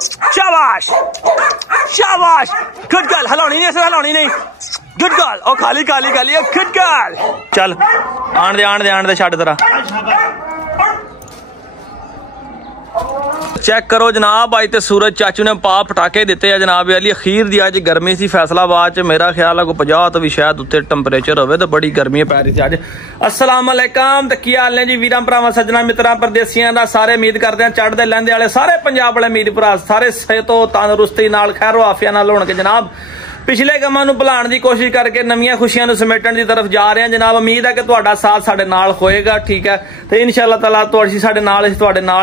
शाबाश शाबाश good girl हिलानी नहीं इसे हिलानी नहीं गुड गर्ल ओ खाली खाली खाली गुड गर्ल चल आन दे छड़ तेरा चेक करो जनाब अज तो सूरज चाचू ने पा पटाके दिते जनाब अली अखीर दी अज गर्मी सी फैसलाबाद च मेरा ख्याल है कोई 50 तो भी शायद उत्ते टैंपरेचर होवे तो बड़ी गर्मी पै रही थी अज अस्सलाम वालेकुम ते की हाल ने जी वीरां भरावां सज्जना मित्रां परदेसियां दा सारे उम्मीद करदे हैं चढ़दे लैंदे वाले सारे पंजाब वाले मीर भरा सारे सेहतो तंदुरुस्ती नाल खैरो आफिया नाल होणगे जनाब पिछले गमां नूं भुलाण दी कोशिश करके नवीं खुशियां नूं समेटण दी तरफ जा रहे हैं जनाब उम्मीद है कि तुहाडा साथ साडे नाल होएगा ठीक है तो इंशाअल्लाह ताला तुहाडी साडे नाल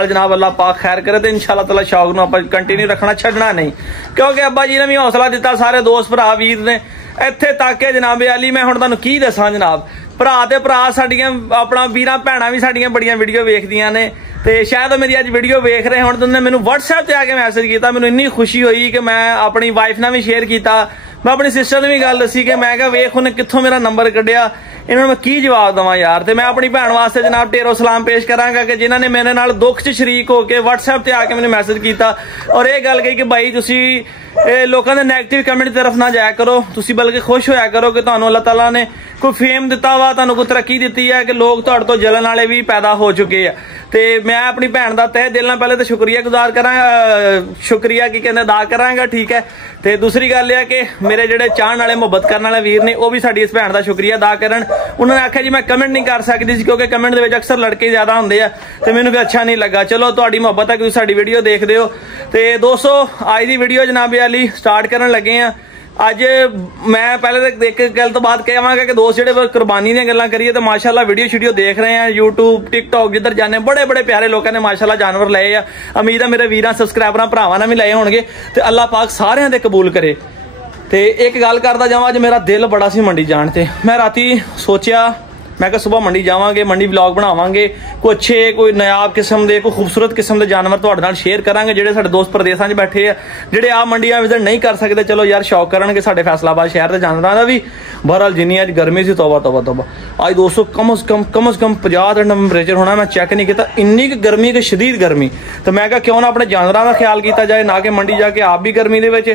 जनाब अल्लाह पाक खैर करे तो इंशाअल्लाह ताला शौक नूं आपां कंटिन्यू रखना छड्डना नहीं क्योंकि अब्बा जी ने भी हौसला दिता सारे दोस्त भरा वीर ने इत्थे तक के जनाब अली मैं हुण तुहानूं की दसां जनाब भरा ते भरा साडियां अपना वीरां भैणां भी साडियां बड़ियां वीडियो वेखदियां ने ते शायद मेरी अज वीडियो वेख रहे होण तुमने मैनूं WhatsApp ते आके मैसेज किया मैनूं इन्नी खुशी हुई कि मैं अपनी वाइफ नाल भी शेयर किया मैं अपनी सिस्टर ने भी गल दसी कि मैं क्या वेख उन्हें कित्थों मेरा नंबर कढ़िया इन्होंने मैं की जवाब देवां यार ते मैं अपनी भैन वास्ते जनाब ढेरों सलाम पेश करांगा कि जिन्हां ने मेरे नाल दुख च शरीक होकर WhatsApp ते आके मैंने मैसेज किया और ये गल कही कि भाई तुसी लोगों के नैगेटिव कमेंट की तरफ ना जाया करो तुसी बल्कि खुश होया करो कि तुहानूं अल्लाह ताला ने कोई फेम दिता वा तुहानूं कोई तरक्की दी है कि लोग तुहाडे तो जलन वाले भी पैदा हो चुके हैं तो मैं अपनी भैन का तह दिल नाल पहले तो शुक्रिया गुजार करा शुक्रिया की कहते अदा करांगा ठीक है तो दूसरी गल यह कि मेरे जेडे चाहण वाले मुहब्बत करने वाले वीर ने वह भी साडी इस भैन का शुक्रिया अदा करन उन्होंने आख्या जी मैं कमेंट नहीं कर सकती क्योंकि कमेंट दे विच अक्सर लड़के ज्यादा होंदे आ ते मैनूं भी अच्छा नहीं लगा चलो तुहाडी मुहब्बत है कि तुसीं साडी वीडियो देखदे हो ते दोस्तों अज दी वीडियो जनाब अली स्टार्ट करन लगे हैं अज मैं पहले तो एक गल तो बात कहांगा कि दोस्त जेडे कुर्बानी दी गल्लां करिए तो माशाअल्लाह वीडियो शीडियो देख रहे हैं यूट्यूब टिकटॉक जिधर जाने बड़े बड़े प्यारे लोगों ने माशाअल्लाह जानवर लाए आ उम्मीद है मेरे वीरां सबसक्राइबरां भरावां ने भी लाए होणगे ते अल्लाह पाक सारियां दे कबूल करे ते एक गल करदा जावां अज मेरा दिल बड़ा सी मंडी जाण ते मैं राती सोचिया मैं क्या सुबह मंडी जावांगे मंडी ब्लॉग बनावांगे कोई अच्छे कोई नायाब किस्म दे कोई खूबसूरत किस्म दे जानवर तुहाडे नाल शेयर करांगे जेडे साडे दोस्त प्रदेशां 'च बैठे आ जेडे आ मंडियां विजिट नहीं कर सकते चलो यार शौक करनगे साडे फैसलाबाद शहर दे जानवरां दा भी बहरहाल जिन्नी अज गर्मी सी तौबा तौबा तौबा अज दोस्तों कम से कम 50 टैंपरेचर होना मैं चेक नहीं किया इन्नी गर्मी की शदीद गर्मी तो मैं क्या क्यों ना अपने जानवरां दा ख्याल किया जाए ना कि मंडी जाके आप भी गर्मी दे विच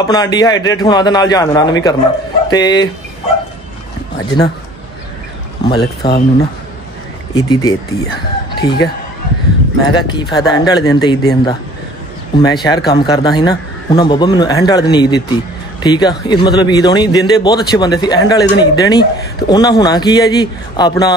अपना डिहाइड्रेट होना ते नाल जानवरां ने भी करना ते अज ना मलिक साहब नूं ना ईदी देती है ठीक है मैं क्या की फायदा एंड वाले दिन तो ईद देन दा मैं शहर काम करदा ही ना उन्होंने बाबा मैनूं एंड वाले दिन ईद दित्ती ठीक है इस मतलब ईद होनी दिंदे बहुत अच्छे बंदे सी एंड वाले दिन ईद देनी तो उन्हें होना की है जी अपना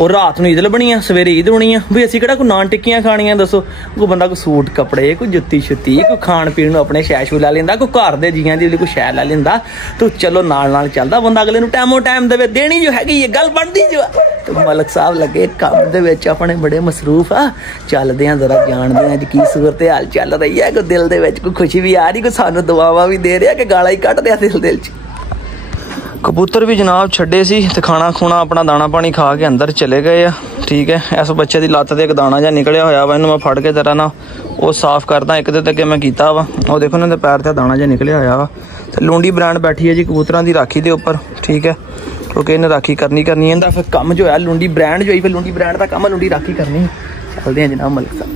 और रात में ईद लभनी है सवेरे ईद होनी है भी असीं किहड़ा कोई नान टिक्कियां खानियां दसो कोई बंदा कोई सूट कपड़े कोई जुत्ती शुत्ती कोई खाण पीण अपने शै शू लै लैंदा कोई घर दे जियां दी कोई शै लै लैंदा तो चलो नाल चलदा बंदा अगले नूं टाइमो टाइम देवे देनी जो हैगी ये गल बनदी जो तो मलिक साहब लगे कम दे विच अपने बड़े मसरूफ आ चलदे आ जरा जानदे आ की सूरत हाल चल रही है कोई दिल दे विच कोई खुशी भी आ रही कोई सानूं दुआवां भी दे रहा कि गालां ही कढ दिया दिल च कबूतर भी जनाब छड्डे सी ते खाना खूना अपना दाना पानी खा के अंदर चले गए आ ठीक है इस बच्चे की लत्त ते एक दाना जा निकलिया होया वा इनू मैं फड़ के जरा ना वो साफ करदा एक दे अगे मैं कीता वा वो देखो इन्हां दे पैर ते दाना जा निकलिया होया वा ते लूंडी ब्रांड बैठी है जी कबूतरां दी राखी दे उपर ठीक है क्योंकि इन्हें राखी करनी इहदा फिर कम जो है लूंडी ब्रांड जो है फिर लूंडी ब्रांड का कम लूंडी राखी करनी चलते हैं जनाब मलिक साहब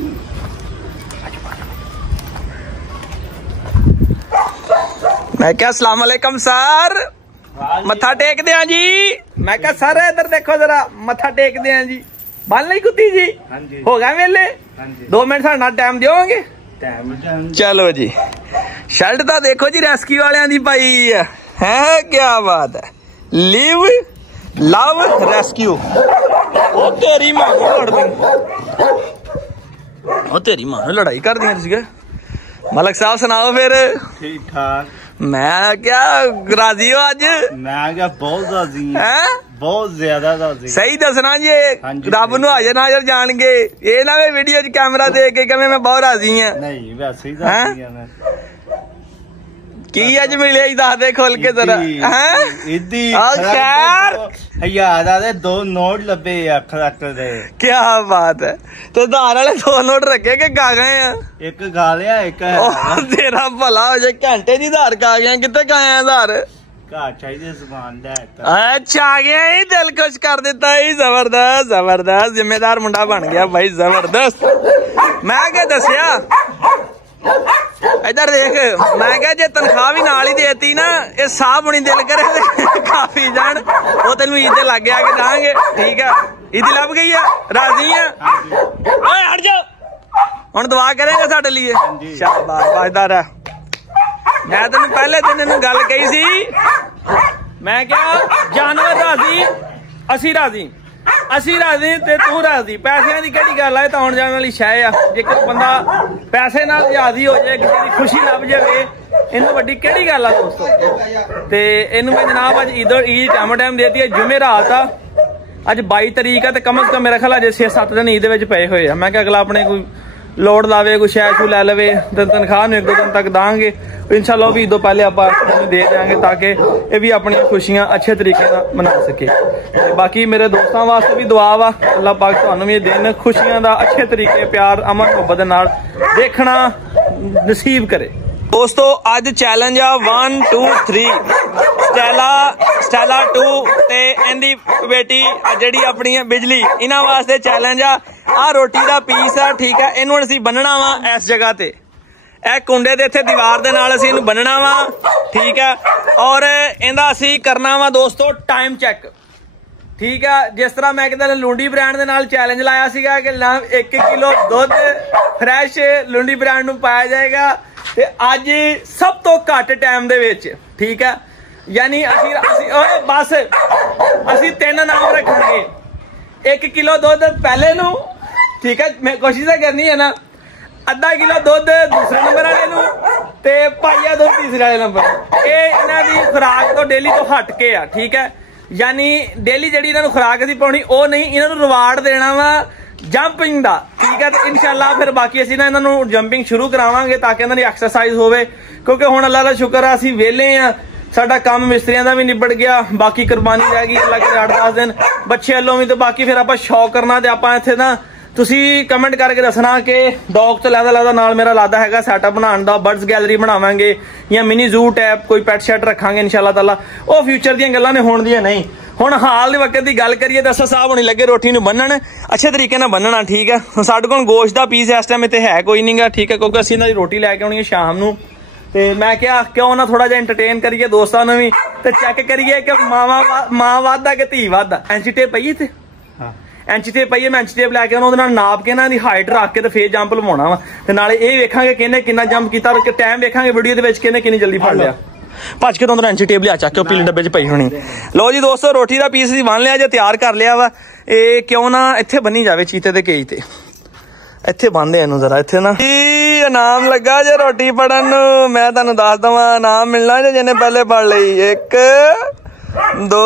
मैं क्या अस्सलाम वालेकुम सर मत्था टेक दिया जी मैं क्या सर इधर देखो जरा मत्था टेक दिया जी बन ली कुत्ती जी हो गया वेले 2 मिनट साडा टाइम दिओगे चलो जी शर्ट तो देखो जी रेस्क्यू वाले दी पाई है क्या बात है लिव लव रेस्क्यू ओ तेरी मां तेरी मां लड़ाई कर दी मलिक साहब सुनाओ फिर ठीक ठाक मैं क्या राजी हो अज मैं क्या बहुत राजी है बहुत ज्यादा राजी सही दसना जी रब नूं हाजर नाजर जान के ये ना मैं वीडियो च कैमरा देख के कहे मैं बहुत राजी हां नहीं वैसे ही राजी हां मैं की अज मिले दस दे खोल के जरा खैर याद आ 2 नोट लबे खरक दे क्या बात है तो धार वाले 2 नोट रखे के गा गए हैं एक गा लिया एक तेरा भला हो जाए घंटे दी धार गा गए कितने गाए हैं धार अच्छा आ गया ही दिल खुश कर दिता ही जबरदस्त जबरदस्त जिम्मेदार मुंडा बन गया भाई जबरदस्त मैं क्या दसिया इधर देख मैं क्या जे तनख्वाह भी नाल ही देती ना ये साह बनी दिल करे काफी जान वो तेन ईद लग गया के जाएंगे ठीक है ईद लभ गई है राजी है ओए हट जा हुण दुआ करेंगे साडे लिए शाबाश बाजदार है मैं तेन पहले दिन इन्हू गल कही सी मैं क्या जानवर राजी असी राजी ते तू राजी पैसिਆਂ ਦੀ ਕਿਹੜੀ ਗੱਲ ਹੈ ਤਾਂ ਆਉਣ ਜਾਣ ਵਾਲੀ ਸ਼ੈ ਆ ਜੇਕਰ ਬੰਦਾ ਪੈਸੇ ਨਾਲ ਰਾਜੀ ਹੋ ਜਾਏ ਕਿਸੇ ਦੀ ਖੁਸ਼ੀ ਲੱਭ ਜਾਵੇ ਇਹਨੂੰ ਵੱਡੀ ਕਿਹੜੀ ਗੱਲ ਆ ਦੋਸਤੋ ਤੇ ਇਹਨੂੰ ਮੈਂ ਜਨਾਬ ਅੱਜ ਈਦ ਟਾਈਮ ਦੇਤੀ ਹੈ ਜੁਮੇ ਰਾਤ ਆ ਅੱਜ 22 ਤਰੀਕ ਆ ਤੇ ਕਮ ਸੇ ਕਮ ਮੇਰਾ ਖਿਆਲ ਅਜੇ 6-7 ਦਿਨ ਈਦ ਦੇ ਵਿੱਚ ਪਏ ਹੋਏ ਆ ਮੈਂ ਕਿਹਾ ਅਗਲਾ ਆਪਣੇ ਕੋਈ ਲੋੜ ਲਾਵੇ ਕੋਈ ਸ਼ੈ ਸ਼ੂ ਲੈ ਲਵੇ ਤੇ ਤਨਖਾਹ ਨੂੰ 1-2 ਦਿਨ ਤੱਕ ਦਾਂਗੇ इंशाल्लाह भी ईदों पहले आप दे देंगे ताकि ये भी अपनी खुशियां अच्छे तरीके से मना सके बाकी मेरे दोस्तों वास्ते भी दुआ वा अल्लाह पाक तुहानू भी दिन खुशियां दा अच्छे तरीके प्यार अमन मुहब्बत नाल देखना नसीब करे दोस्तों अज चैलेंज आ 1 2 3 स्टैला 2 ते इहदी बेटी जिहड़ी अपनी बिजली इन्हां वास्ते चैलेंज आ रोटी दा पीस आ ठीक है इहनूं असीं बन्नना वा इस जगह ते ਇਹ ਕੁੰਡੇ ਦੇ ਇੱਥੇ ਦੀਵਾਰ ਦੇ ਨਾਲ ਅਸੀਂ ਇਹਨੂੰ ਬੰਨਣਾ ਵਾ ਠੀਕ ਹੈ ਔਰ ਇਹਦਾ ਅਸੀਂ ਕਰਨਾ ਵਾ ਦੋਸਤੋ ਟਾਈਮ ਚੈੱਕ ਠੀਕ ਹੈ ਜਿਸ ਤਰ੍ਹਾਂ ਮੈਂ ਕਿਤੇ ਲੁੰਡੀ ਬ੍ਰਾਂਡ ਦੇ ਨਾਲ ਚੈਲੰਜ ਲਾਇਆ ਸੀਗਾ ਕਿ 1 ਕਿਲੋ ਦੁੱਧ ਫਰੈਸ਼ ਲੁੰਡੀ ਬ੍ਰਾਂਡ ਨੂੰ ਪਾਇਆ ਜਾਏਗਾ ਤੇ ਅੱਜ ਸਭ ਤੋਂ ਘੱਟ ਟਾਈਮ ਦੇ ਵਿੱਚ ਠੀਕ ਹੈ ਯਾਨੀ ਅਸੀਂ ਓਏ ਬਸ ਅਸੀਂ 3 ਨਾਮ ਰੱਖਾਂਗੇ 1 ਕਿਲੋ ਦੁੱਧ ਪਹਿਲੇ ਨੂੰ ਠੀਕ ਹੈ ਮੈਂ ਕੋਸ਼ਿਸ਼ ਕਰਨੀ ਹੈ ਨਾ आधा किलो दुध दूसरे नंबर वाले ते पाइया दुध तीसरे वाले नंबर ये इन्हां दी खुराक तो डेली तो हट के आ ठीक है यानी डेली जिहड़ी इन्हां नूं खुराक दी पाउणी ओ नहीं इन्हां नूं रिवार्ड देना वा जंपिंग दा ठीक है ते इंशाअल्लाह फिर बाकी असीं ना इन्हां नूं जंपिंग शुरू करावांगे ताकि इन्हां दी एक्सरसाइज होवे क्योंकि हुण अल्लाह दा शुक्र आ असीं वेले आ साडा काम मिस्त्रियां दा भी निबड़ गया बाकी कुर्बानी रह गई अल्लाह करे 8-10 दिन बच्चे वालों भी ते बाकी फिर आपां शौक करना ते आपां इत्थे ना ਤੁਸੀਂ ਕਮੈਂਟ ਕਰਕੇ ਦੱਸਣਾ ਕਿ ਡੌਗ ਤੋਂ ਲੈਦਾ ਨਾਲ ਮੇਰਾ ਲਾਦਾ ਹੈਗਾ ਸੈਟਅਪ ਬਣਾਉਣ ਦਾ ਬਰਡਸ ਗੈਲਰੀ ਬਣਾਵਾਂਗੇ ਜਾਂ ਮਿਨੀ ਜ਼ੂ ਟੈਪ ਕੋਈ ਪੈਟ ਸ਼ੈਟ ਰੱਖਾਂਗੇ ਇਨਸ਼ਾਅੱਲਾ ਤਾਲਾ ਉਹ ਫਿਊਚਰ ਦੀਆਂ ਗੱਲਾਂ ਨੇ ਹੋਣ ਦੀਆਂ ਨਹੀਂ ਹੁਣ ਹਾਲ ਦੇ ਵਕਤ ਦੀ ਗੱਲ ਕਰੀਏ ਤਾਂ ਅਸਾਂ ਸਾਹਿਬ ਹੁਣੀ ਲੱਗੇ ਰੋਟੀ ਨੂੰ ਬੰਨਣ ਅੱਛੇ ਤਰੀਕੇ ਨਾਲ ਬੰਨਣਾ ਠੀਕ ਹੈ ਸਾਡੇ ਕੋਲ ਗੋਸ਼ਤ ਦਾ ਪੀਸ ਇਸ ਟਾਈਮ ਇੱਥੇ ਹੈ ਕੋਈ ਨਹੀਂਗਾ ਠੀਕ ਹੈ ਕਿਉਂਕਿ ਅਸੀਂ ਇਹਨਾਂ ਦੀ ਰੋਟੀ ਲੈ ਕੇ ਆਉਣੀ ਹੈ ਸ਼ਾਮ ਨੂੰ ਤੇ ਮੈਂ ਕਿਹਾ ਕਿਉਂ ਨਾ ਥੋੜਾ ਜਿਹਾ ਐਂਟਰਟੇਨ ਕਰੀਏ ਦੋਸਤਾਂ ਨੂੰ ਵੀ ਤੇ ਚੈੱਕ ਕਰੀਏ ਕਿ ਮਾਂ ਵਾਧਾ ਕਿ ਧੀ ਵਾਧਾ ਐਂਚੀ ਟੇਪ ਪਈ ਇੱਥੇ ਐਂਚੀ ਟੇਪ ਪਈਏ ਮੈਂ ਐਂਚੀ ਟੇਪ ਲੈ ਕੇ ਉਹਦੇ ਨਾਲ ਨਾਪ ਕੇ ਇਹਨਾਂ ਦੀ ਹਾਈਟ ਰੱਖ ਕੇ ਤੇ ਫੇਰ ਜੰਪ ਲਵਾਉਣਾ ਵਾ ਤੇ ਨਾਲੇ ਇਹ ਵੇਖਾਂਗੇ ਕਿਹਨੇ ਕਿੰਨਾ ਜੰਪ ਕੀਤਾ ਔਰ ਟਾਈਮ ਵੇਖਾਂਗੇ ਵੀਡੀਓ ਦੇ ਵਿੱਚ ਕਿਹਨੇ ਕਿੰਨੀ ਜਲਦੀ ਫੜ ਲਿਆ ਭੱਜ ਕੇ ਤੋਂ ਐਂਚੀ ਟੇਪ ਲਿਆ ਚੱਕ ਕੇ ਪੀਲੇ ਡੱਬੇ 'ਚ ਪਈ ਹੋਣੀ ਲੋ ਜੀ ਦੋਸਤੋ ਰੋਟੀ ਦਾ ਪੀਸ ਅਸੀਂ ਬੰਨ ਲਿਆ ਜੇ ਤਿਆਰ ਕਰ ਲਿਆ ਵਾ ਇਹ ਕਿਉਂ ਨਾ ਇੱਥੇ ਬੰਨੀ ਜਾਵੇ ਚੀਤੇ ਦੇ ਕੇਜ ਤੇ ਇੱਥੇ ਬੰਨਦੇ ਇਹਨੂੰ ਜ਼ਰਾ ਇੱਥੇ ਨਾ ਇਨਾਮ ਲੱਗਾ ਜੇ ਰੋਟੀ ਫੜਨ ਨੂੰ ਮੈਂ ਤੁਹਾਨੂੰ ਦੱਸ ਦਵਾਂ ਇਨਾਮ ਮਿਲਣਾ ਜੇ ਜਿਹਨੇ ਪਹਿਲੇ ਫੜ ਲਈ 1 2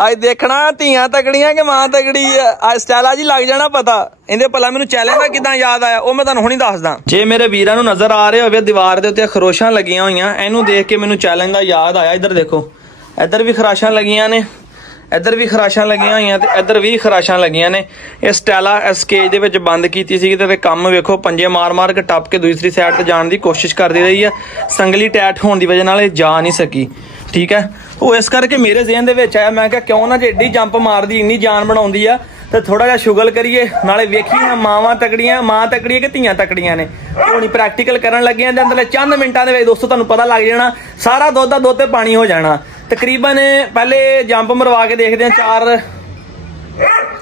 ਅੱਜ ਦੇਖਣਾ ਧੀਆਂ ਤਕੜੀਆਂ ਕਿ ਮਾਂ ਤਕੜੀ ਆ ਅੱਜ ਸਟੈਲਾ ਜੀ ਲੱਗ ਜਾਣਾ ਪਤਾ ਇਹਦੇ ਭਲਾ ਮੈਨੂੰ ਚੈਲੰਜ ਦਾ ਕਿਦਾਂ ਯਾਦ ਆਇਆ ਉਹ ਮੈਂ ਤੁਹਾਨੂੰ ਹੁਣੀ ਦੱਸਦਾ ਜੇ ਮੇਰੇ ਵੀਰਾਂ ਨੂੰ ਨਜ਼ਰ ਆ ਰਹੇ ਹੋਵੇ ਦੀਵਾਰ ਦੇ ਉੱਤੇ ਖਰੋਸ਼ਾਂ ਲੱਗੀਆਂ ਹੋਈਆਂ ਇਹਨੂੰ ਦੇਖ ਕੇ ਮੈਨੂੰ ਚੈਲੰਜ ਦਾ ਯਾਦ ਆਇਆ ਇੱਧਰ ਦੇਖੋ ਇੱਧਰ ਵੀ ਖਰਾਸ਼ਾਂ ਲੱਗੀਆਂ ਨੇ ਇੱਧਰ ਵੀ ਖਰਾਸ਼ਾਂ ਲੱਗੀਆਂ ਹੋਈਆਂ ਤੇ ਇੱਧਰ ਵੀ ਖਰਾਸ਼ਾਂ ਲੱਗੀਆਂ ਨੇ ਇਹ ਸਟੈਲਾ ਇਸ ਕੇਜ ਦੇ ਵਿੱਚ ਬੰਦ ਕੀਤੀ ਸੀਗੀ ਤੇ ਕੰਮ ਵੇਖੋ ਪੰਜੇ ਮਾਰ ਕੇ ਟੱਪ ਕੇ ਦੂਸਰੀ ਸਾਈਡ ਤੇ ਜਾਣ ਦੀ ਕੋਸ਼ਿਸ਼ ਕਰਦੀ ਰਹੀ ਆ ਸੰਗਲੀ ਟੈਟ ਹੋਣ ਦੀ ਵਜ੍ਹਾ ਨਾਲ ਇਹ ਜਾ ਨਹੀਂ ਸਕੀ ਠੀਕ ਹੈ ਉਹ ਇਸ ਕਰਕੇ ਮੇਰੇ ਜ਼ਿਹਨ ਦੇ ਵਿੱਚ ਆਇਆ ਮੈਂ ਕਿਹਾ ਕਿਉਂ ਨਾ ਜੇ ਏਡੀ ਜੰਪ ਮਾਰਦੀ ਇੰਨੀ ਜਾਨ ਬਣਾਉਂਦੀ ਆ ਤੇ ਥੋੜਾ ਜਿਹਾ ਸ਼ੁਗਲ ਕਰੀਏ ਨਾਲੇ ਵੇਖੀਏ ਮਾਵਾਂ ਤਕੜੀਆਂ ਮਾਂ ਤਕੜੀ ਕਿ ਧੀਆਂ ਤਕੜੀਆਂ ਨੇ ਉਹ ਨਹੀਂ ਪ੍ਰੈਕਟੀਕਲ ਕਰਨ ਲੱਗੇ ਜਾਂਦੇ ਅੰਦਰਲੇ ਚੰਦ ਮਿੰਟਾਂ ਦੇ ਵਿੱਚ ਦੋਸਤੋ ਤੁਹਾਨੂੰ ਪਤਾ ਲੱਗ ਜਾਣਾ ਸਾਰਾ ਦੁੱਧ ਦਾ ਦੁੱਧ ਤੇ ਪਾਣੀ ਹੋ ਜਾਣਾ ਤਕਰੀਬਨ ਪਹਿਲੇ ਜੰਪ ਮਰਵਾ ਕੇ ਦੇਖਦੇ ਆ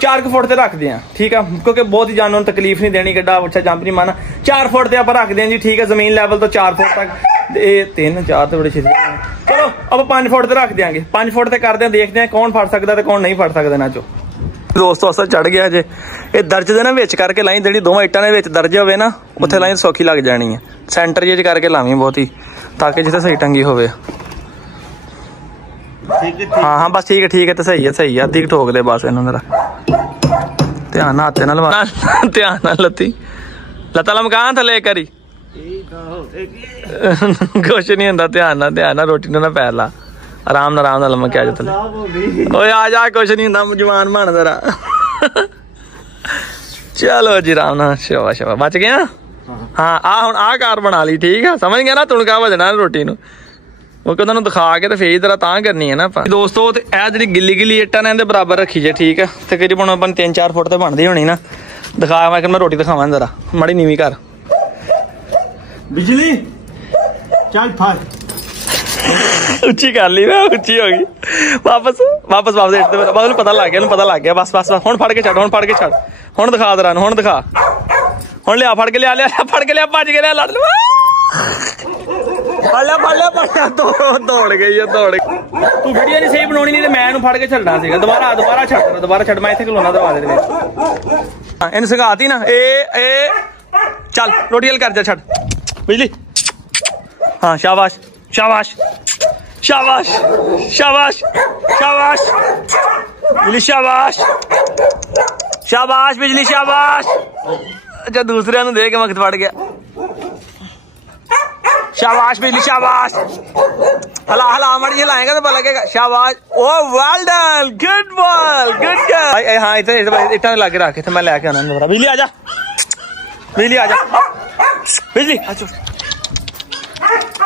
4 ਫੁੱਟ ਤੇ ਰੱਖਦੇ ਆ ਠੀਕ ਆ ਕਿਉਂਕਿ ਬਹੁਤ ਹੀ ਜਾਨਾਂ ਨੂੰ ਤਕਲੀਫ ਨਹੀਂ ਦੇਣੀ ਗੱਡਾ ਅੱਛਾ ਜੰਪ ਨਹੀਂ ਮਾਰਨਾ 4 ਫੁੱਟ ਤੇ ਆਪਾਂ ਰੱਖਦੇ ਆ ਜੀ ਠੀਕ ਹੈ ਜ਼ਮੀਨ ਲੈਵਲ ਤੋਂ 4 ਫੁੱਟ ਤੱਕ ਇਹ 3-4 ਤੇ ਬੜੇ ਛੇਤੀ ਚਲੋ ਆਪਾਂ 5 ਫੁੱਟ ਤੇ ਰੱਖ ਦਿਆਂਗੇ 5 ਫੁੱਟ ਤੇ ਕਰਦੇ ਆ ਦੇਖਦੇ ਆ ਕੌਣ ਫੜ ਸਕਦਾ ਤੇ ਕੌਣ ਨਹੀਂ ਫੜ ਸਕਦਾ ਇਹਨਾਂ ਚੋਂ ਦੋਸਤੋ ਅਸਲ ਚੜ ਗਿਆ ਜੇ ਇਹ ਦਰਜ ਦੇ ਨਾ ਵਿੱਚ ਕਰਕੇ ਲਾਈ ਜਿਹੜੀ ਦੋਵਾਂ ਇੱਟਾਂ ਦੇ ਵਿੱਚ ਦਰਜ ਹੋਵੇ ਨਾ ਉੱਥੇ ਲਾਈ ਸੌਖੀ ਲੱਗ ਜਾਣੀ ਹੈ ਸੈਂਟਰ ਜੇ ਕਰਕੇ ਲਾਵੀਂ ਬਹੁਤੀ ਤਾਂ ਕਿ ਜਿੱਥੇ ਸਹੀ ਟੰਗੀ ਹੋਵੇ ਹਾਂ ਬਸ ਠੀਕ ਹੈ ਤੇ ਸਹੀ ਆ ਅੱਧੀ ਠੋਕ ਦੇ ਬਸ ਇਹਨਾਂ ਦਾ ਧਿਆਨ ਨਾਲ ਹੱਥੇ ਨਾਲ ਲਵਾ ਧਿਆਨ ਨਾਲ ਲੱਤਾਂ ਲਮਕਾਂ ਥੱਲੇ ਕਰੀ ਕੁਛ ਨਹੀਂ ਹੁੰਦਾ ਧਿਆਨ ਨਾਲ ਰੋਟੀ ਨਾਲ ਪੈਰ ਲਾ ਆਰਾਮ ਨਾਲ ਲਮਕ ਆ ਜਾ ਥੱਲੇ ਓਏ ਆ ਜਾ ਕੁਛ ਨਹੀਂ ਹੁੰਦਾ ਜਵਾਨ ਬਣ ਜ਼ਰਾ ਚਲੋ ਜੀ ਆਰਾਮ ਨਾਲ ਸ਼ਾਬਾਸ਼ ਬਚ ਗਏ ਨਾ ਹਾਂ ਆ ਹੁਣ ਆਹ ਕਾਰ ਬਣਾ ਲਈ ਠੀਕ ਆ ਸਮਝ ਗਿਆ ਨਾ ਤੁਣਕਾ ਵਜਣਾ ਰੋਟੀ ਨੂੰ ਉਹ ਉਹਨਾਂ ਨੂੰ ਦਿਖਾ ਕੇ ਤੇ ਫੇਰ ਤਰ੍ਹਾਂ ਤਾਂ ਕਰਨੀ ਹੈ ਨਾ ਆਪਾਂ ਦੋਸਤੋ ਤੇ ਇਹ ਜਿਹੜੀ ਗਿੱਲੀ ਇੱਟਾਂ ਨੇ ਇਹਦੇ ਬਰਾਬਰ ਰੱਖੀ ਜੇ ਠੀਕ ਆ ਤਕਰੀਬਨ ਆਪਾਂ 3-4 ਫੁੱਟ ਤੇ ਬਣਦੀ ਹੋਣੀ ਨਾ ਦਿਖਾ ਮੈਂ ਰੋਟੀ ਦਿਖਾਵਾਂ ਜ਼ਰਾ ਮਾੜੀ ਨੀਵੀਂ ਕਰ ਬਿਜਲੀ चल फस उच्ची कर ली मैं, उच्ची हो गई। वापस वापस वापस मतलब पता लग गया, पता लग गया। बस बस हुण फड़ के छड़, हुण फड़ के छड़, हुण दिखा दे रन, हुण दिखा, हुण लिया फड़ के लिया, लिया फड़ के लिया, भज के लिया, लड़ लो, फड़ लिया फड़ लिया फड़ लिया, दौड़ गई है, दौड़ गई। तू वीडियो नहीं सही बनानी, नहीं तो मैं फड़ के छड़ना सीगा। दोबारा दोबारा छड़, दोबारा छड़, मैं इत्थे खलोना दरवाजे दे विच। इन्हें सिखाती ना, ए चल रोटी हल कर जा, छड़ बिजली। हाँ शाबाश शाबाश शाबाश शाबाश शाबाश बिजली, शाबाश शाबाश बिजली, शाबाश। अच्छा दूसरे दे के वक्त पड़ गया। शाबाश बिजली, शाबाश। हला हला मड़ी हिलाएगा तो पता लगेगा। शाबाश, oh well done, good ball, good girl. हाँ इतना लगे रख के मैं लेके आना दोबारा। बिजली आजा, बिजली आजा, बिजली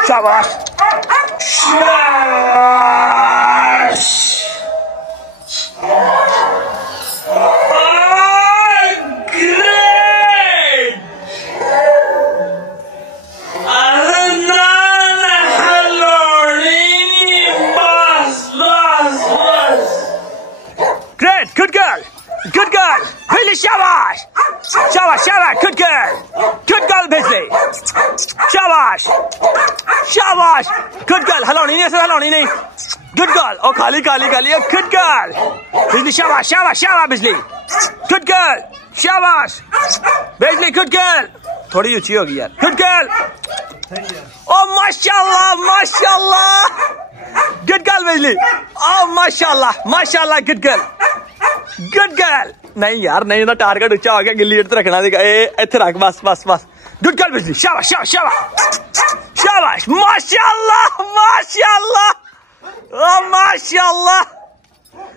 शाबाश great, good girl, good girl, Billy, shabash, shabash, shabash, good girl, Billy, shabash, shabash, good girl, हलानी नहीं, ऐसे हलानी नहीं, good girl, ओ खाली खाली खाली, good girl, Billy, shabash, shabash, shabash, Billy, good girl, shabash, Billy, good girl, थोड़ी ऊंची होगी यार, good girl, ओ माशाल्लाह माशाल्लाह, good girl, Billy, ओ माशाल्लाह माशाल्लाह, good girl, गुड गर्ल। नहीं यार नहीं, ना टारगेट ऊंचा हो गया, गिल्ली इधर रखना देगा, इधर रख, बस बस बस, गुड गर्ल बिजली, शाबाश शाबाश शाबाश शाबाश, माशाल्लाह माशाल्लाह, ओ माशाल्लाह।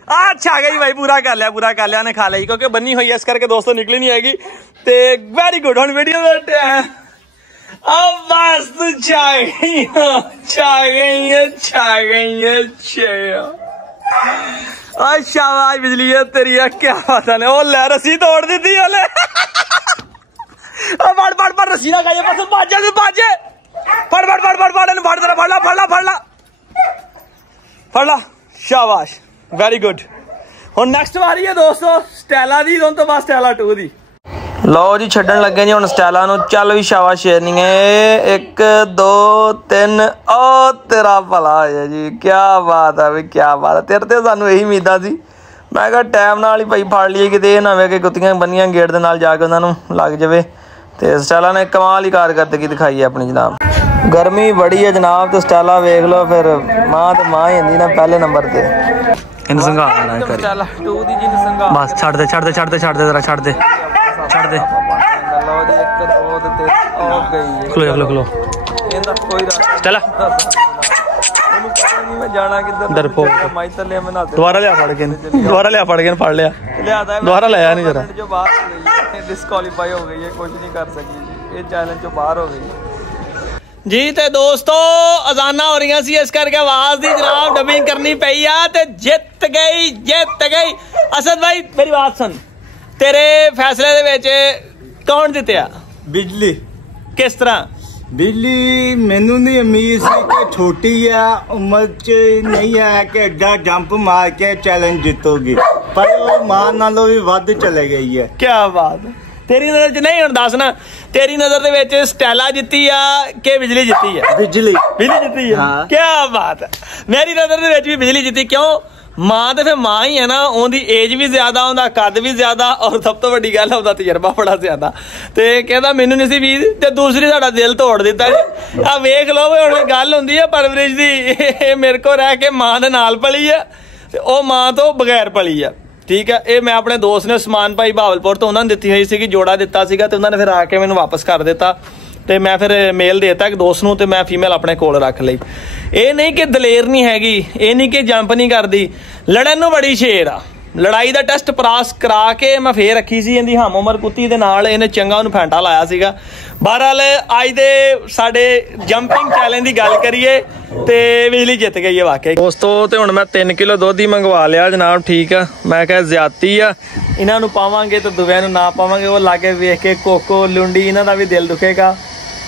अच्छा गई भाई, पूरा कर लिया, पूरा कर लिया, ने खा ली क्योंकि बनी हुई है, इस करके दोस्तों निकली नहीं आएगी। ते वेरी गुड, हम वीडियो अब बस तू छा गई, छा गई है, छा गई है, शाबाश बिजली है तेरी, क्या पता नहीं। ओ ले रस्सी तोड़ दी थी ओले, फड़ फड़ फड़ रस्सी ना खाइए, बस बाजे से बाजे, फड़ फड़ फड़ फड़ फड़ फड़ फड़ फड़ फड़ फड़ फड़ ला, शाबाश, वेरी गुड। हुण नेक्स्ट बारी है दोस्तों स्टैला दी, दोनों तो बस स्टैला 2 दी। लो जी छड्डन लगे जी हुण स्टैला नूं, चल भी शाबाश शेरनी है, 1 2 3, ओ तेरा भला है जी, क्या बात है भी, क्या बात है। तेरे ते सानू यही उम्मीदां सी, मैं कहा टाइम नाल ही भाई फड़ लीए, किते ये ना होवे कि गुत्तियां बनियां गेट दे नाल जाके उन्हां नूं लग जावे। ते स्टैला ने कमाल ही कारकरदगी दिखाई है अपनी जनाब। गर्मी बड़ी है जनाब, तो स्टैला वेख लो फिर, मां तो मां ही होंदी ना पहले नंबर ते। इन संघाल ना कर बस, छड़ दे छड़ दे छड़ दे छड़ दे, जरा छड़ दे छड़ दे, खलो जा, खलो खलो चला, जाना किधर, डरपोक दोबारा लिया फड़ के, दोबारा लिया फड़ के, फड़ लिया, दोबारा लाया नहीं जरा, जो बाहर हो गई है, डिस्क्वालीफाई हो गई है, कुछ नहीं कर सकी, ये चैलेंज जो बाहर हो गई जी। ते दोस्तों अजाना हो रही सी, इस करके आवाज दी जनाब डबिंग करनी पई आ, ते जित गई, जित गई। असद भाई मेरी बात सुन, तेरे फैसले दे विच कौन जितया? बिजली। किस तरह? बिजली मैनू नहीं उम्मीद सी कि छोटी है उम्र च नहीं है कि एडा जंप मार के चैलेंज जीतोगी, पर वो मां नालों भी वध चले गई है। क्या बात है, तेरी नजर च नहीं, हुण दस ना, तेरी नजर दे विच स्टैला जित्ती आ कि बिजली जित्ती है? बिजली, बिजली जित्ती है। हाँ। क्या बात है, मेरी नजर दे विच भी बिजली जित्ती। क्यों? मां तो फिर मां ही है ना, उनकी एज भी ज्यादा, उनका कद भी ज्यादा, और सब तो वड्डी गल उनका तजर्बा बड़ा ज्यादा। ते कहता मैनू नहीं सी उम्मीद, ते दूसरी साडा दिल तोड़ दिता। आ वेख लो हुण गल हुंदी है परवरिश दी, मेरे को रह के मां दे नाल पली है ते ओ मां तो बगैर पली है, ठीक है। ये मैं अपने दोस्त ने उस्मान भाई भावलपुर तो उन्होंने दिती हुई सी, जोड़ा दिता सीगा, ते उन्होंने फिर आके मैनू वापस कर दिता, ते मैं फिर मेल देता एक दोस्त नूं, ते मैं फीमेल अपने कोल रख लई। ये नहीं कि दलेर नहीं हैगी, ये नहीं कि जंप नहीं करदी, लड़न नूं बड़ी शेर आ। लड़ाई का टेस्ट पास करा के मैं फिर रखी सी इहदी हम उमर कुत्ती दे नाल, इहने चंगा उहनूं फैंटा लाया सीगा। बहरहाल अज दे साडे जंपिंग चैलेंज की गल करिए ते बिजली जित गई है वाकई दोस्तों। ते हुण मैं 3 किलो दुध ही मंगवा लिया जनाब, ठीक है। मैं कहा ज्यादती आ, इन्हां नूं पावांगे तो दुविआं नूं ना पावांगे, वो लागे वेख के कोको लुंडी इन्हां दा भी दिल दुखेगा।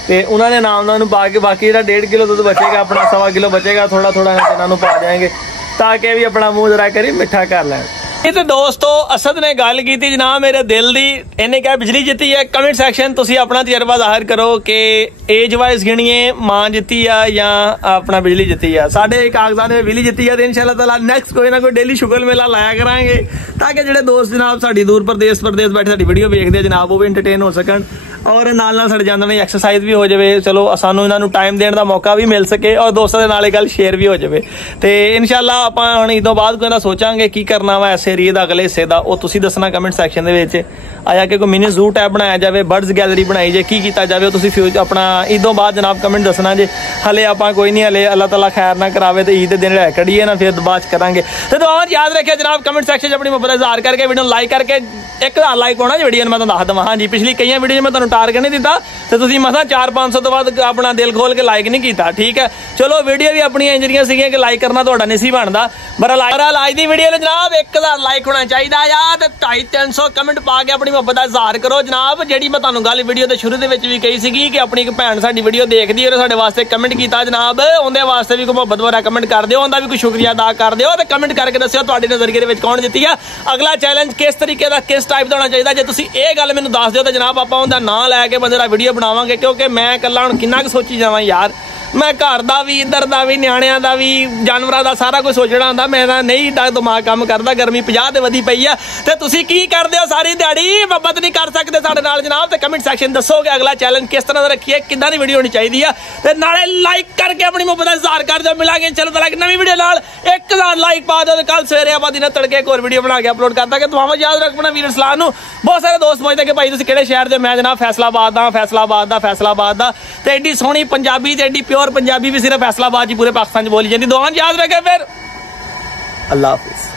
ਤੇ ਉਹਨਾਂ ਦੇ ਨਾਮ ਨਾਲ ਨੂੰ ਪਾ ਕੇ ਬਾਕੀ ਜਿਹੜਾ 1.5 ਕਿਲੋ ਦੁੱਧ ਬਚੇਗਾ ਆਪਣਾ 1.25 ਕਿਲੋ ਬਚੇਗਾ ਥੋੜਾ ਥੋੜਾ ਇਹਨਾਂ ਨੂੰ ਪਾ ਜਾएंगे ਤਾਂ ਕਿ ਵੀ ਆਪਣਾ ਮੂੰਹ ਜਰਾ ਕਰੀ ਮਿੱਠਾ ਕਰ ਲੈਣ। ਇਹ ਤੇ ਦੋਸਤੋ ਅਸਦ ਨੇ ਗੱਲ ਕੀਤੀ ਜਨਾਬ ਮੇਰੇ ਦਿਲ ਦੀ, ਇਹਨੇ ਕਿਹਾ ਬਿਜਲੀ ਜਿੱਤੀ ਹੈ। ਕਮੈਂਟ ਸੈਕਸ਼ਨ ਤੁਸੀਂ ਆਪਣਾ ਤਜਰਬਾ ਜ਼ਾਹਿਰ ਕਰੋ ਕਿ ਏਜ ਵਾਈਜ਼ ਗਿਣੀਏ ਮਾਂ ਜਿੱਤੀ ਆ ਜਾਂ ਆਪਣਾ ਬਿਜਲੀ ਜਿੱਤੀ ਆ। ਸਾਡੇ ਕਾਗਜ਼ਾਂ ਨੇ ਬਿਜਲੀ ਜਿੱਤੀ ਆ ਤੇ ਇਨਸ਼ਾਅੱਲਾ ਤਾਲਾ ਨੈਕਸਟ ਕੋਈ ਨਾ ਕੋਈ ਡੇਲੀ ਸ਼ੁਗਰ ਮੇਲਾ ਲਾਇਆ ਕਰਾਂਗੇ ਤਾਂ ਕਿ ਜਿਹੜੇ ਦੋਸਤ ਜਨਾਬ ਸਾਡੀ ਦੂਰ ਪ੍ਰਦੇਸ਼ ਬੈਠੇ ਸਾਡੀ ਵੀਡੀਓ ਵੇਖਦੇ ਆ ਜਨਾਬ ਉਹ ਵੀ ਐਂਟਰਟੇਨ ਹੋ ਸਕਣ ਔਰ ਨਾਲ ਸਾਡੇ ਜਾਂਦੇ ਨੇ ਐਕਸਰਸਾਈਜ਼ ਵੀ ਹੋ ਜਾਵੇ। ਚਲੋ ਸਾਨੂੰ ਇਹਨਾਂ ਨੂੰ ਟਾਈਮ ਦੇਣ ਦਾ ਮੌਕਾ ਵੀ ਮਿਲ ਸਕੇ ਔਰ ਦੋਸਤਾਂ ਦੇ ਨਾਲ ਇਹ ਗੱਲ ਸ਼ੇਅਰ ਵੀ ਹੋ ਜਾਵੇ। ਤੇ ਇਨਸ਼ਾਅੱਲਾ ਆਪਾਂ ਹੁਣ ਇਦੋਂ ਬਾਅਦ ਕੋਈ ਨਾ ਸੋਚਾਂਗੇ ਕੀ ਕਰਨਾ ਵਾ ਇਸ ਏਰੀਏ ਦਾ ਅਗਲੇ ਹਿੱਸੇ ਦਾ, ਉਹ ਤੁਸੀਂ ਦੱਸਣਾ ਕਮੈਂਟ ਸੈਕਸ਼ਨ ਦੇ ਵਿੱਚ। ਆਇਆ ਕਿ ਕੋਈ ਮਿਨੀ ਜ਼ੂ ਟੈਬ ਬਣਾਇਆ ਜਾਵੇ, ਬਰਡਸ ਗੈਲਰੀ ਬਣਾਈ ਜੇ, ਕੀ ਕੀਤਾ ਜਾਵੇ ਉਹ ਤੁਸੀਂ ਫਿਊਚਰ ਆਪਣਾ ਇਦੋਂ ਬਾਅਦ ਜਨਾਬ ਕਮੈਂਟ ਦੱਸਣਾ ਜੇ। ਹਲੇ ਆਪਾਂ ਕੋਈ ਨਹੀਂ, ਹਲੇ ਅੱਲਾਹ ਤਾਲਾ ਖੈਰ ਨਾ ਕਰਾਵੇ ਤੇ ਈਦ ਦੇ ਦਿਨ ਰਹਿ ਕੜੀਏ ਨਾ ਫਿਰ ਬਾਅਦ ਕਰਾਂਗੇ। ਤੇ ਦੁਆਵਾਂ ਯਾਦ ਰੱਖਿਆ ਜਨਾਬ ਕਮੈਂਟ ਸੈਕਸ਼ਨ 'ਚ ਆਪਣੀ ਮੁਹੱਬਤ ਦਾ ਇਜ਼ਹਾਰ ਕਰਕੇ ਵੀਡੀਓ ਲਾਈਕ ਕਰਕੇ 1000 ਲਾਈਕ ਹੋਣਾ ਜੀ ਵੀਡੀਓ ਨੂੰ ਮੈਂ ਤੁਹਾਨੂੰ ਦੱਸ ਦਵਾਂ। ਹਾਂਜੀ ਪਿਛਲੀ ਕਈਆਂ ਵੀਡੀਓ ਮੈਂ ਤੁਹਾਨੂੰ ਟਾਰਗੇਟ ਨਹੀਂ ਦਿੱਤਾ ਤੇ ਤੁਸੀਂ ਮਸਾਂ 400-500 ਤੋਂ ਬਾਅਦ ਆਪਣਾ ਦਿਲ ਖੋਲ ਕੇ ਲਾਈਕ ਨਹੀਂ ਕੀਤਾ, ਠੀਕ ਹੈ। ਚਲੋ ਵੀਡੀਓ ਵੀ ਆਪਣੀਆਂ ਇੰਜਰੀਆਂ ਸੀਗੀਆਂ ਕਿ ਲਾਈਕ ਕਰਨਾ ਤੁਹਾਡਾ ਨਹੀਂ ਸੀ ਬਣਦਾ, ਬਹਰਹਾਲ ਅੱਜ ਦੀ ਵੀਡੀਓ ਨੂੰ ਜਨਾਬ 1000 ਲਾਈਕ ਹੋਣਾ ਚਾਹੀਦਾ ਆ ਤੇ 250-300 ਕਮੈਂਟ ਪਾ ਕੇ ਆਪਣੀ ਮੁਹੱਬਤ ਦਾ ਇਜ਼ਹਾਰ ਕਰੋ ਜਨਾਬ। ਜਿਹੜੀ ਮੈਂ ਤੁਹਾਨੂੰ ਗੱਲ ਵੀਡੀਓ ਦੇ ਸ਼ੁਰੂ ਦੇ ਵਿੱਚ ਵੀ ਕਹੀ ਸੀਗੀ ਕਿ ਆਪਣੀ ਇੱਕ ਭੈਣ ਸਾਡੀ ਵੀਡੀਓ ਦੇਖਦੀ ਹੈ ਸਾਡੇ ਵਾਸਤੇ ਕਮੈਂਟ ਕੀਤਾ ਜਨਾਬ, ਉਹਦੇ ਵਾਸਤੇ ਵੀ ਕੋਈ ਮੁਹੱਬਤ ਭਰਾ ਕਮੈਂਟ ਕਰ ਦਿਓ, ਉਹਦਾ ਵੀ ਕੋਈ ਸ਼ੁਕਰੀਆ ਅਦਾ ਕਰ ਦਿਓ ਤੇ ਕਮੈਂਟ ਕਰਕੇ ਦੱਸਿਓ ਤੁਹਾਡੇ ਨਜ਼ਰੀਏ ਦੇ ਵਿੱਚ ਕੌਣ ਜਿੱਤੀ ਆ। ਅਗਲਾ ਚੈਲੰਜ ਕਿਸ ਤਰੀਕੇ ਦਾ ਕਿਸ ਟਾਈਪ ਦਾ ਹੋਣਾ ਚਾਹੀਦਾ, ਜੇ ਤੁਸੀਂ ਇਹ ਗੱਲ ਮੈਨੂੰ ਦੱਸ ਦਿਓ ਤਾਂ ਜਨਾਬ ਆਪਾਂ ਉਹਦਾ ਨਾਂ ਲੈ ਕੇ ਬੰਦੇ ਦਾ ਵੀਡੀਓ ਬਣਾਵਾਂਗੇ। ਕਿਉਂਕਿ ਮੈਂ ਇਕੱਲਾ ਹੁਣ ਕਿੰਨਾ ਕੁ ਸੋਚੀ ਜਾਵਾਂ ਯਾਰ, ਮੈਂ ਘਰ ਦਾ ਵੀ ਇੱਧਰ ਦਾ ਵੀ ਨਿਆਣਿਆਂ ਦਾ ਵੀ ਜਾਨਵਰਾਂ ਦਾ ਸਾਰਾ ਕੁਝ ਸੋਚਣਾ ਹੁੰਦਾ, ਮੇਰਾ ਨਹੀਂ ਦਿਮਾਗ ਕੰਮ ਕਰਦਾ। ਗਰਮੀ 50 ਤੇ ਵਧੀ ਪਈ ਆ ਤੇ ਤੁਸੀਂ ਕੀ ਕਰਦੇ ਹੋ ਸਾਰੀ ਦਿਹਾੜੀ, ਮੁਹੱਬਤ ਨਹੀਂ ਕਰ ਸਕਦੇ ਸਾਡੇ ਨਾਲ ਜਨਾਬ। ਤੇ ਕਮੈਂਟ ਸੈਕਸ਼ਨ ਦੱਸੋਗੇ ਅਗਲਾ ਚੈਲੰਜ ਕਿਸ ਤਰ੍ਹਾਂ ਦਾ ਰੱਖੀਏ, ਕਿੱਦਾਂ ਦੀ ਵੀਡੀਓ ਹੋਣੀ ਚਾਹੀਦੀ ਆ ਤੇ ਨਾਲੇ ਲਾਈਕ ਕਰਕੇ ਆਪਣੀ ਮੁਹੱਬਤ ਦਾ ਇਜ਼ਹਾਰ ਕਰ ਦਿਓ। ਮਿਲਾਂਗੇ ਚਲੋ ਤਾਂ ਨਵੀਂ ਵੀਡੀਓ ਨਾਲ 1000 ਲਾਈਕ ਪਾ ਦਿਓ ਤੇ ਕੱਲ ਸਵੇਰੇ ਆਪਾਂ ਦਿਨ ਤੜਕੇ ਇੱਕ ਹੋਰ ਵੀਡੀਓ ਬਣਾ ਕੇ ਅਪਲੋਡ ਕਰ ਦਾਂਗੇ। ਦੁਆਵਾਂ ਯਾਦ ਰੱਖਣਾ ਵੀਰ ਸਲਾਮ ਨੂੰ। ਬਹੁਤ ਸਾਰੇ ਦੋਸਤ ਪੁੱਛਦੇ ਕਿ ਭਾਈ ਤੁਸੀਂ ਕਿਹੜੇ ਸ਼ਹਿਰ ਦੇ, ਮੈਂ ਜਨਾਬ ਫੈਸਲਾਬਾਦ ਦਾ ਤੇ ਐਡੀ ਸੋਹਣੀ ਪੰਜਾਬੀ ਤੇ ਐਡੀ ਪਿਓਰ ਪੰਜਾਬੀ ਵੀ ਸਿਰਫ फैसलाबाद ही पूरे पाकिस्तान बोली जाती। दुआन याद रखे फिर अल्लाह हाफिज।